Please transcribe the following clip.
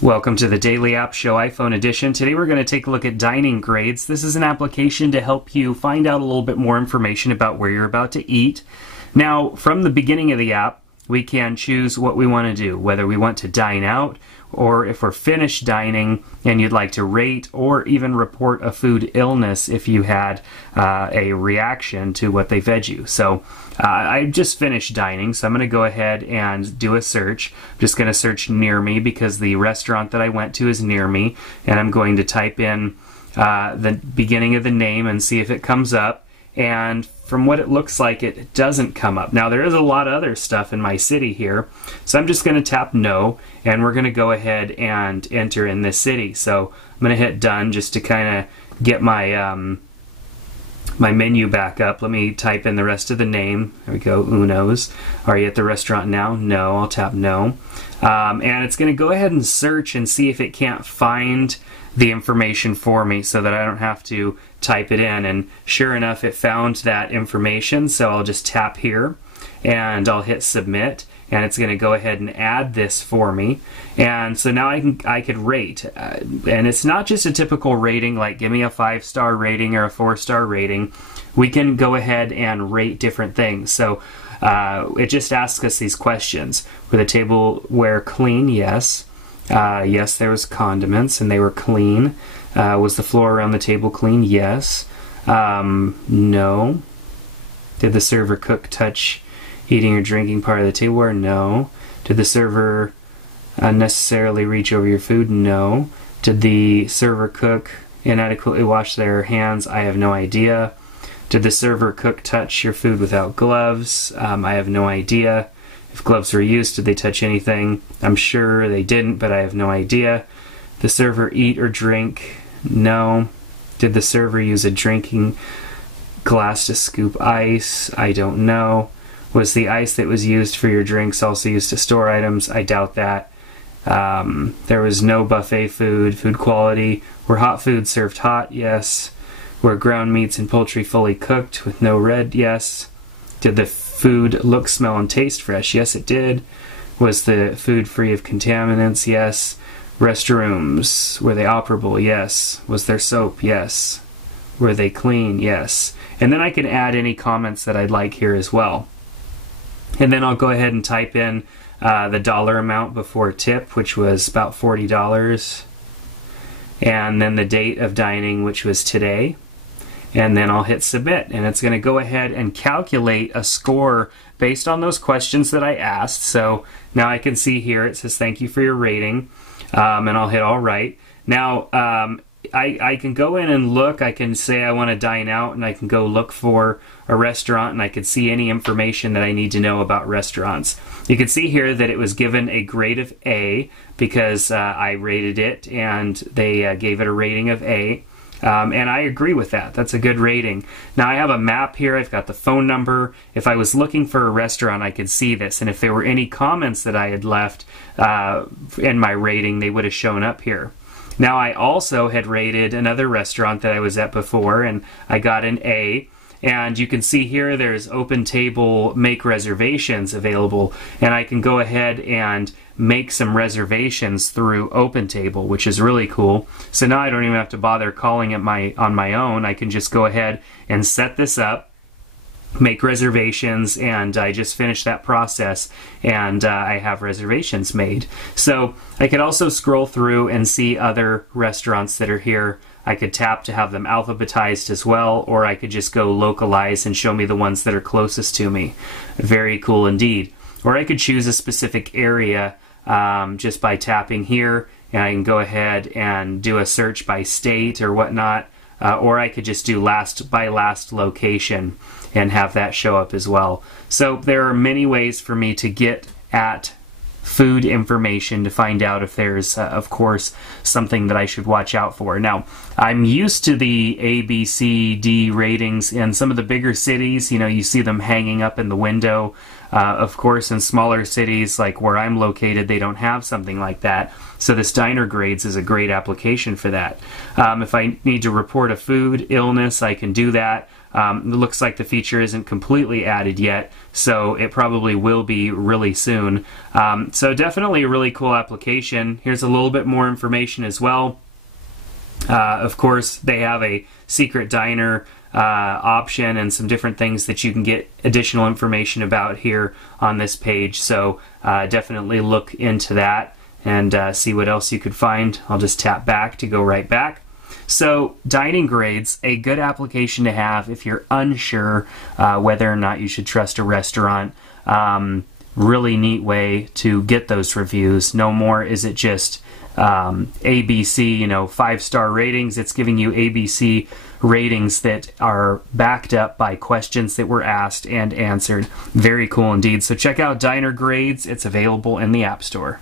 Welcome to the Daily App Show iPhone edition. Today we're going to take a look at dining grades. This is an application to help you find out a little bit more information about where you're about to eat. Now, from the beginning of the app, we can choose what we want to do, whether we want to dine out, or if we're finished dining and you'd like to rate or even report a food illness if you had a reaction to what they fed you. So I just finished dining, so I'm going to go ahead and do a search. I'm just going to search near me because the restaurant that I went to is near me, and I'm going to type in the beginning of the name and see if it comes up. And from what it looks like, it doesn't come up. Now, there is a lot of other stuff in my city here, so I'm just going to tap no, and we're going to go ahead and enter in this city. So I'm going to hit done just to kind of get my my menu back up. Let me type in the rest of the name. There we go, Uno's. Are you at the restaurant now? No, I'll tap no. And it's going to go ahead and search and see if it can't find the information for me so that I don't have to type it in. And sure enough, it found that information, so I'll just tap here and I'll hit submit, and it's going to go ahead and add this for me. And so now I could rate, and it's not just a typical rating like give me a 5-star rating or a 4-star rating. We can go ahead and rate different things. So it just asks us these questions. Were the tableware clean? Yes. Yes, there was condiments and they were clean. Was the floor around the table clean? Yes. No. Did the server cook touch eating or drinking part of the tableware? No. Did the server unnecessarily reach over your food? No. Did the server cook inadequately wash their hands? I have no idea. Did the server cook touch your food without gloves? I have no idea. If gloves were used, did they touch anything? I'm sure they didn't, but I have no idea. The server eat or drink? No. Did the server use a drinking glass to scoop ice? I don't know. Was the ice that was used for your drinks also used to store items? I doubt that. There was no buffet food. Food quality. Were hot foods served hot? Yes. Were ground meats and poultry fully cooked with no red? Yes. Did the food look, smell, and taste fresh? Yes, it did. Was the food free of contaminants? Yes. Restrooms, were they operable? Yes. Was there soap? Yes. Were they clean? Yes. And then I can add any comments that I'd like here as well. And then I'll go ahead and type in the dollar amount before tip, which was about $40. And then the date of dining, which was today. And then I'll hit submit, and it's going to go ahead and calculate a score based on those questions that I asked. So now I can see here it says thank you for your rating, and I'll hit all right. Now I can go in and look. I can say I want to dine out, and I can go look for a restaurant, and I can see any information that I need to know about restaurants. You can see here that it was given a grade of A because I rated it, and they gave it a rating of A. And I agree with that. That's a good rating. Now I have a map here. I've got the phone number. If I was looking for a restaurant, I could see this. And if there were any comments that I had left in my rating, they would have shown up here. Now I also had rated another restaurant that I was at before, and I got an A. And you can see here there's open table make reservations available, and I can go ahead and make some reservations through open table, which is really cool. So now I don't even have to bother calling it on my own. I can just go ahead and set this up, make reservations, and I just finish that process, and I have reservations made. So I could also scroll through and see other restaurants that are here. I could tap to have them alphabetized as well, or I could just go localize and show me the ones that are closest to me. Very cool indeed. Or I could choose a specific area just by tapping here, and I can go ahead and do a search by state or whatnot, or I could just do last by last location and have that show up as well. So there are many ways for me to get at food information to find out if there's, of course, something that I should watch out for. Now, I'm used to the A, B, C, D ratings in some of the bigger cities. You know, you see them hanging up in the window. Of course, in smaller cities like where I'm located, they don't have something like that. So this Diner Grades is a great application for that. If I need to report a food illness, I can do that. It looks like the feature isn't completely added yet, so it probably will be really soon. So definitely a really cool application. Here's a little bit more information as well. Of course, they have a secret diner option and some different things that you can get additional information about here on this page. So definitely look into that and see what else you could find. I'll just tap back to go right back. So dining grades, a good application to have if you're unsure whether or not you should trust a restaurant. Really neat way to get those reviews. No more is it just ABC, 5-star ratings. It's giving you ABC ratings that are backed up by questions that were asked and answered. Very cool indeed. So check out Diner Grades. It's available in the App Store.